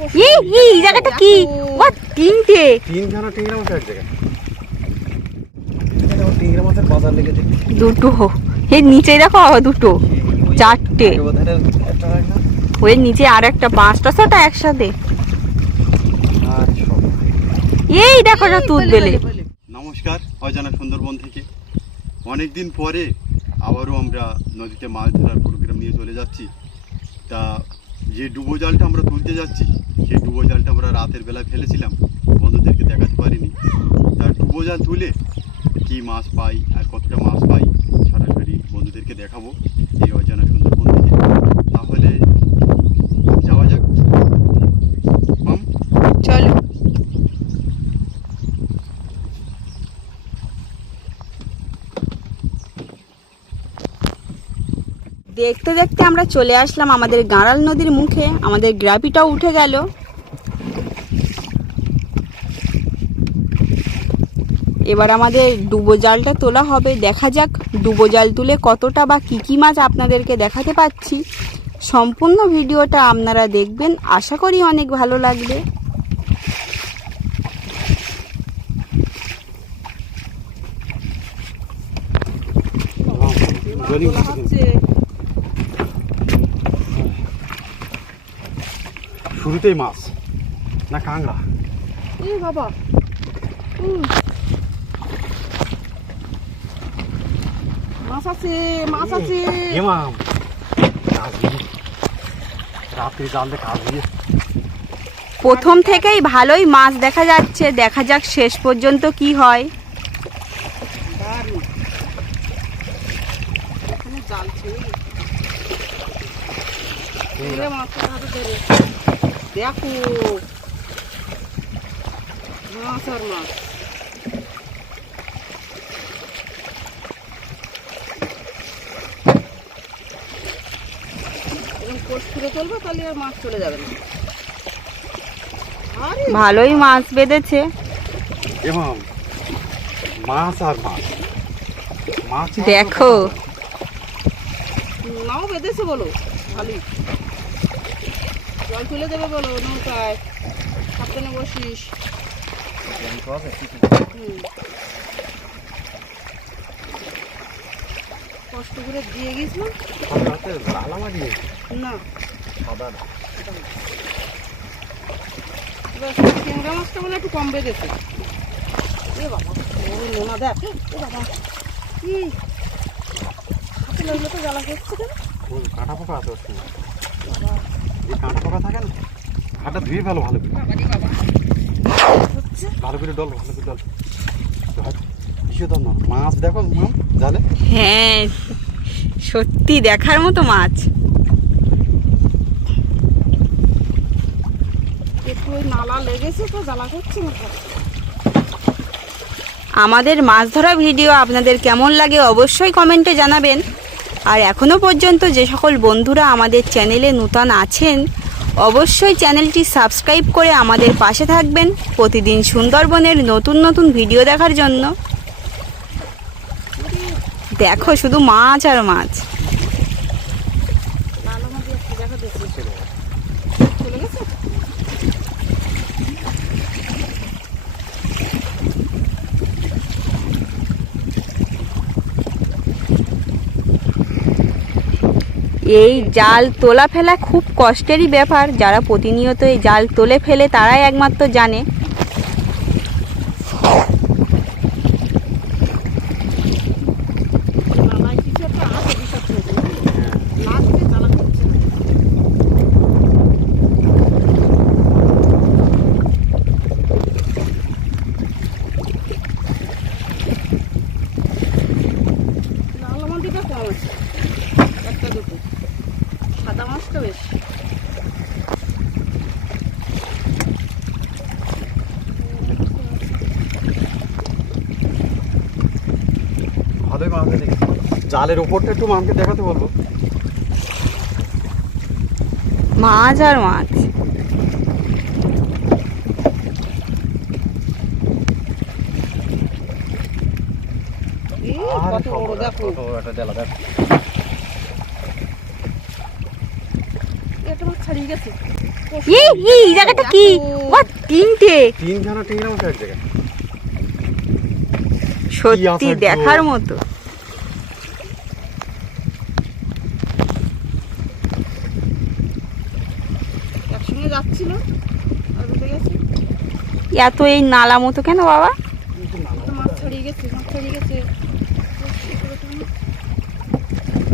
এই জায়গাটা কি? তিনটে তিনখানা টিংরা মাছ এক জায়গায়। টিংরা মাছের বাজার লেগেছে। দুটো এর নিচে দেখো দুটো, চারটে। ওই নিচে আর একটা, পাঁচটা ছটা একসাথে। এই দেখো না তুল বেলে। নমস্কার, অজানা সুন্দরবন থেকে অনেকদিন পরে আবারও আমরা নদীতে মাছ ধরার প্রোগ্রাম নিয়ে চলে যাচ্ছি। তা যে ডুবো জালটা আমরা তুলতে যাচ্ছি, সেই ডুবো জালটা আমরা রাতের বেলায় ফেলেছিলাম, বন্ধুদেরকে দেখাতে পারিনি। তার ডুবো জাল তুলে কী মাছ পাই আর কতটা মাছ পাই সরাসরি বন্ধুদেরকে দেখাবো এই অজানা সুন্দরবন থেকে। তাহলে যাওয়া যাক। চলো। দেখতে দেখতে আমরা চলে আসলাম আমাদের গাঁড়াল নদীর মুখে। আমাদের গ্রাভিটাও উঠে গেল। এবার আমাদের ডুবো জালটা তোলা হবে। দেখা যাক ডুবো জাল তুলে কতটা বা কী কী মাছ আপনাদেরকে দেখাতে পাচ্ছি। সম্পূর্ণ ভিডিওটা আপনারা দেখবেন, আশা করি অনেক ভালো লাগবে। শুরুতেই মাছ না কাঁকড়া? এই বাবা, মাছ আছে, মাছ আছে। প্রথম থেকেই ভালোই মাছ দেখা যাচ্ছে। দেখা যাক শেষ পর্যন্ত কি হয়। দেখো মাছ আর মাছ। ভালোই মাছ বেঁধেছে। মাছ আর মাছ, মাছ দেখো নাও বেঁধেছে বলো, ভালোই জল তুলে দেবে বলো নৌকায়, সাবধানে বসিস। কষ্ট করে দিয়ে গেছিলাম না। ট্যাংরা মাছটা বলে একটু কম বেঁধেছে। এ বাবা নোনা দেখ, এ বাবা কি হাতে লাগলে তো জ্বালা করছে কেন? কাঁটা পোকা আছে, কাঁটা পোকা থাকে না, কাঁটা ধুয়ে ভালো ভালো করে ভালো করে ডল, ভালো করে ডল। মাছ দেখো জালে। হ্যাঁ সত্যি দেখার মতো মাছ। একটু ওই নালা লেগেছে তো জ্বালা করছে না। আমাদের মাছ ধরা ভিডিও আপনাদের কেমন লাগে অবশ্যই কমেন্টে জানাবেন। আর এখনও পর্যন্ত যে সকল বন্ধুরা আমাদের চ্যানেলে নূতন আছেন, অবশ্যই চ্যানেলটি সাবস্ক্রাইব করে আমাদের পাশে থাকবেন প্রতিদিন সুন্দরবনের নতুন নতুন ভিডিও দেখার জন্য। দেখো শুধু মাছ আর মাছ। এই জাল তোলা ফেলা খুব কষ্টেরই ব্যাপার। যারা প্রতিনিয়ত এই জাল তোলে ফেলে তারাই একমাত্র জানে। সাদা মাছটা বেশ ভালোই মাছ দেখি। জালের ওপরটা একটু মামকে দেখাতে বলবো। মাছ আর মাছ। কত বড় দেখো, এটা মাছ ছাড়িয়ে গেছে। এই জায়গাটা কি? ও তিনটে, তিনখানা টেংরা মাছ এক জায়গায়। সত্যি আশ্চর্য। দেখার মতো। একসঙ্গে যাচ্ছিল আর উঠে গেছে। এত এই নালা মতো কেন বাবা? তো মাছ ছাড়িয়ে গেছে, মাছ ছাড়িয়ে গেছে।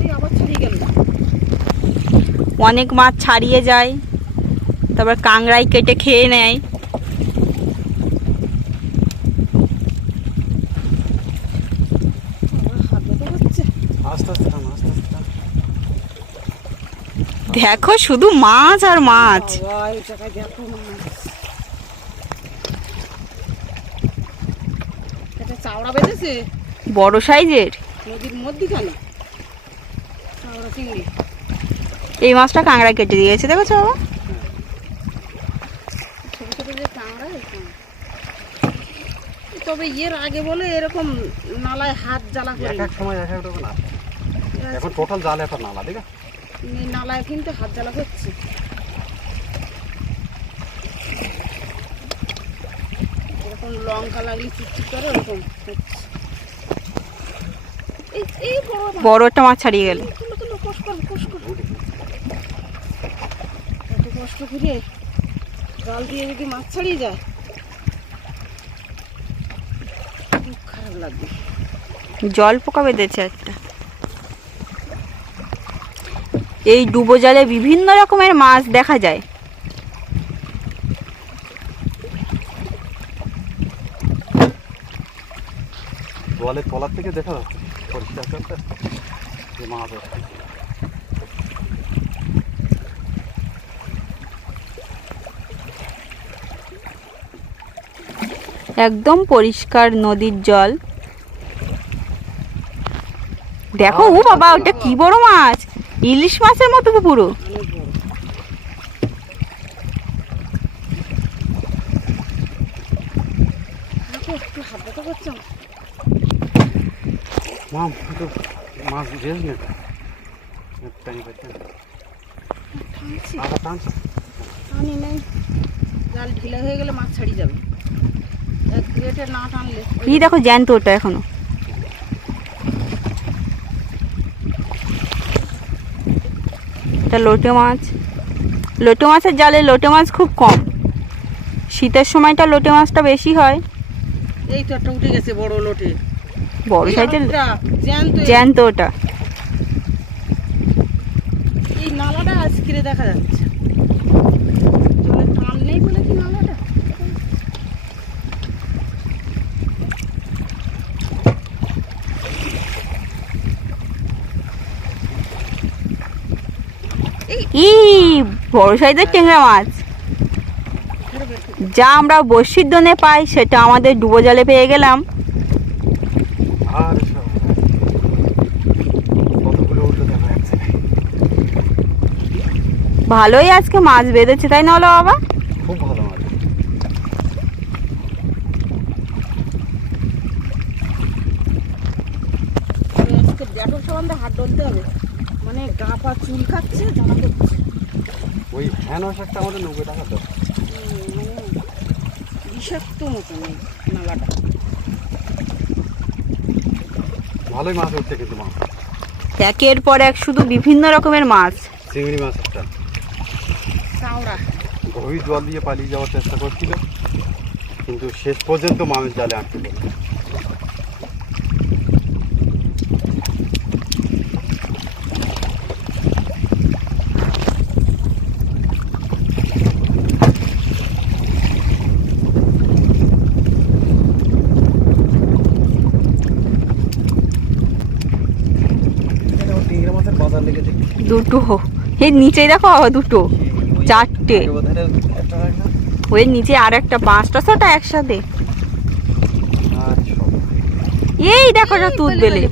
এই আবার ছাড়িয়ে গেল। অনেক মাছ ছাড়িয়ে যায়, তারপর কাংড়াই কেটে খেয়ে নেয়। আমার হাত ব্যথা হচ্ছে। আস্তে আস্তে টান, আস্তে আস্তে টান। দেখো শুধু মাছ আর মাছ। বাবা, এই জায়গায় দেখো মাছ। এটা চাওড়া বেঁধেছে বড় সাইজের নদীর মধ্যিখানে, চাওড়া চিংড়ি। এই মাছটা কাংড়া কেটে দিয়েছে, দেখেছো বাবা? ছোট ছোট যে চাংড়া, এই চাংড়া। তবে এর আগে বলে এরকম নালায় হাত জ্বালা করে এক এক সময় এক এক রকম আসে। এখন টোটাল জাল একটা নালা, ঠিক আছে? এই নালায় কিন্তু হাত জ্বালা করছে। এরকম লঙ্কা লাগলে চিপচিপ করে ওরকম হচ্ছে। এই বড় মাছ। বড় একটা মাছ ছাড়িয়ে গেল। তুলো তুলো, কষ্ট কর, কষ্ট কর। এত কষ্ট করে জাল দিয়ে যদি মাছ ছাড়িয়ে যায়, খুব খারাপ লাগবে। জল পোকা বেঁধেছে একটা। এই ডুবো জলে বিভিন্ন রকমের মাছ দেখা যায়। জলের তলার থেকে দেখা যাচ্ছে পরিষ্কার করতে যে মাছ আছে। একদম পরিষ্কার নদীর জল। দেখো, ও বাবা, ওটা কি বড় মাছ! ইলিশ মাছের মতো তো পুরো। অনেক বড়। দেখো, একটু হাত ব্যথা করছে আমার। মাম তো মাছ বেশ না পানি পাচ্ছে টানছি, আবার টানছে। টানি নেই। জাল ঢিলা হয়ে গেলে মাছ ছাড়িয়ে যাবে। এক গ্রেটে না টানলে এই দেখো জ্যান্ত ওটা এখনো। এটা লোটে মাছ। লোটে মাছের জালে লোটে মাছ খুব কম। শীতের সময়টা লোটে মাছটা বেশি হয়। এই তো একটা উঠে গেছে বড় লোটে। বড় সাইজের জ্যান্ত। জ্যান্ত ওটা। এই নালাটা আজকে দেখা যাচ্ছে। জলের টান নেই বলে কি নালাটা? ই বড় সাইজের ট্যাংরা মাছ। যা আমরা বড়শির দোনে পাই সেটা আমাদের ডুবো জলে পেয়ে গেলাম। আর কতগুলো উল্টো দেখা যাচ্ছে। ভালোই আজকে মাছ বেঁধেছে, তাই না হলো বাবা? খুব ভালো মাছ। আজকে ব্যাটর সম্বন্ধে হাত ডলতে হবে। মানে গা পা চুল খাচ্ছে, জ্বালা করছে। ওই হ্যান একটা আমাদের 90 টাকা দাও। মানে বিষাক্ত মতন এই নালাটা। ভালোই মাছ হচ্ছে কিন্তু মাছ। একের পর এক শুধু বিভিন্ন রকমের মাছ। চিংড়ি মাছ একটা চাওড়া। গভীর জল দিয়ে পালিয়ে যাওয়ার চেষ্টা করছিল, কিন্তু শেষ পর্যন্ত মানুষ জালে আটকে পড়ল। টিংরা মাছের বাজার লেগেছে। দুটো, এর নিচে দেখো বাবা, দুটো, চারটে। ওই নিচে আর একটা, 5টা 6টা একসাথে। এই দেখো না তুত বেলে।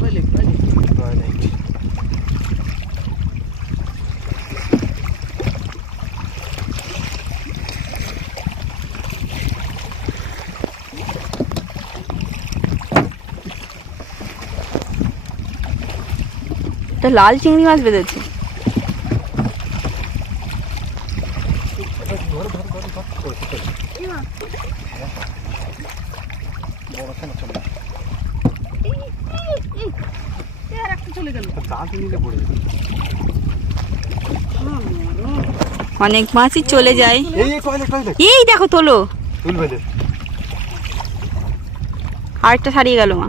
লাল চিংড়ি মাছ বেঁধেছে। কি মাছ? বড় খানা চলে এই, এই, এই আর একটা চলে গেল। দাঁতে নিলে পড়ে যাবে। অনেক মাছই চলে যায়। এই টয়লেট টয়লেট এই দেখো তোলো, তুলবে দে। আরেকটা ছাড়িয়ে গেল মা।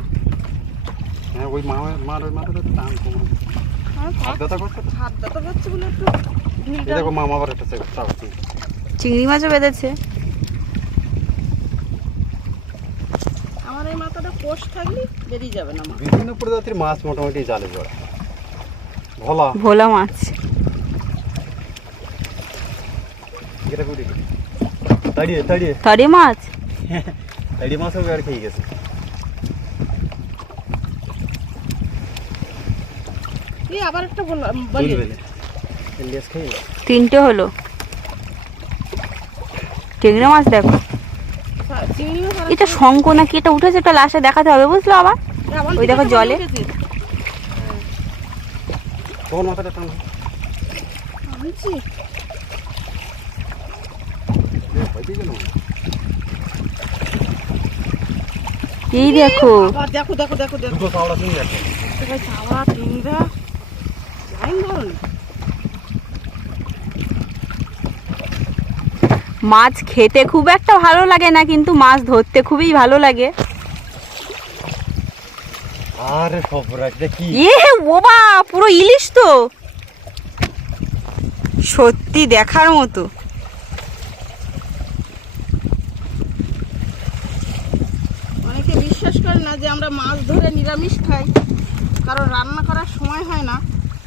হ্যাঁ ওই মার ওই মাথাটা টান কম হাত ব্যথা করছে তো। হাত ব্যথা করছে বলে একটু এই ঢিলটা। দেখো মামা আবার একটা চাপ চিংড়ি মাছও বেঁধেছে। আমার এই মাথাটা কোষ থাকলে বেরিয়ে যাবে না মা। বিভিন্ন প্রজাতির মাছ মোটামুটি জালে জড়ে। ভোলা ভোলা মাছ। এটা কুড়ি তাড়িয়ে তাড়িয়ে তরে মাছ। তাড়িয়ে মাছও আর খেয়ে গেছে। এই আবার একটা বললাম তুলবে দে। লেস খেয়ে গেছে। তিনটে হলো। চিংড়ি মাছ দেখো, চিংড়ি মাছ আর এটা শঙ্খ নাকি এটা উঠেছে, এটা লাস্টে দেখাতে হবে বুঝলো আবার। আবার ওই দেখো জলে। তোমার মাথাটা টান আনছি। হয়ে গেল। এই দেখো, বাবা, দেখো দেখো দেখো দেখো দুটো চাওড়া চিংড়ি আছে। ভাই চাওয়া টিংরা লাইন ধরুন। মাছ খেতে খুব একটা ভালো লাগে না, কিন্তু মাছ ধরতে খুবই ভালো লাগে। আরে সবরাজ দেখি ওবা পুরো ইলিশ তো, সত্যি দেখার মতো। অনেকে বিশ্বাস করে না যে আমরা মাছ ধরে নিরামিষ খাই, কারণ রান্না করার সময় হয় না,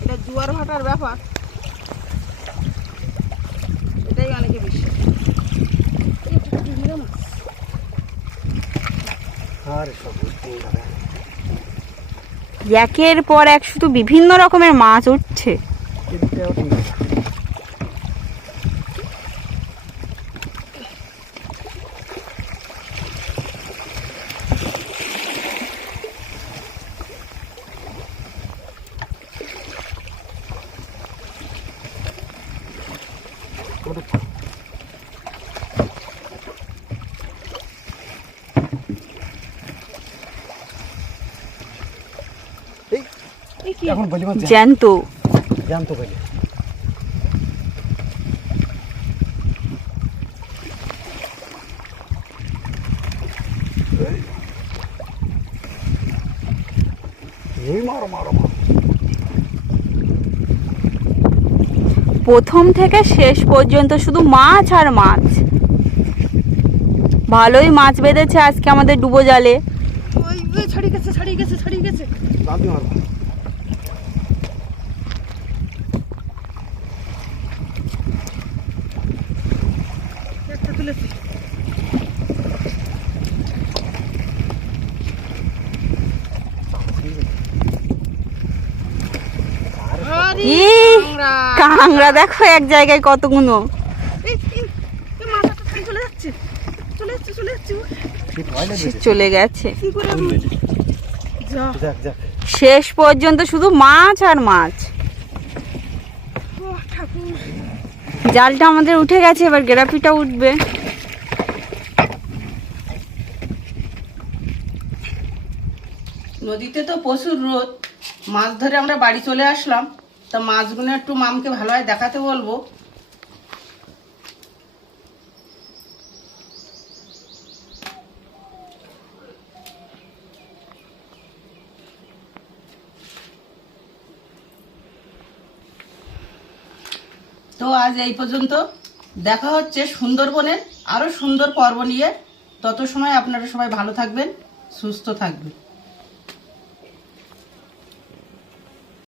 এটা জোয়ার ভাটার ব্যাপার, এটাই অনেকে বিশ্বাস করে। এটা টিংরা মাছ। আরে সব একের পর এক শুধু বিভিন্ন রকমের মাছ উঠছে। এই কি? এখন বলি মাছ জ্যান্ত। জানতো বলি এই মারো মারো মারো। প্রথম থেকে শেষ পর্যন্ত শুধু মাছ আর মাছ। ভালোই মাছ বেঁধেছে আজকে আমাদের ডুবো জালে। ওই ওই ছাড়িয়ে গেছে ছাড়িয়ে গেছে ছাড়িয়ে গেছে। দাঁতি মারো। একটা তুলেছি। আরে এই কাংড়া। কাংড়া দেখো এক জায়গায় কতগুলো। এই, এই, এই মাথাটা খালি চলে যাচ্ছে চলে যাচ্ছে চলে যাচ্ছে। কি টয়লেট সে চলে গেছে। কি করে আমি যা যাক যাক শেষ পর্যন্ত শুধু মাছ আর মাছ। ও ঠাকুর। জালটা আমাদের উঠে গেছে, এবার গেরাপিটা উঠবে। নদীতে তো প্রচুর রোদ, মাছ ধরে আমরা বাড়ি চলে আসলাম, তা মাছগুলো একটু মামকে ভালোভাবে দেখাতে বলবো। তো আজ এই পর্যন্ত, দেখা হচ্ছে সুন্দরবনের আরো সুন্দর পর্ব নিয়ে। তত সময় আপনারা সবাই ভালো থাকবেন, সুস্থ থাকবেন।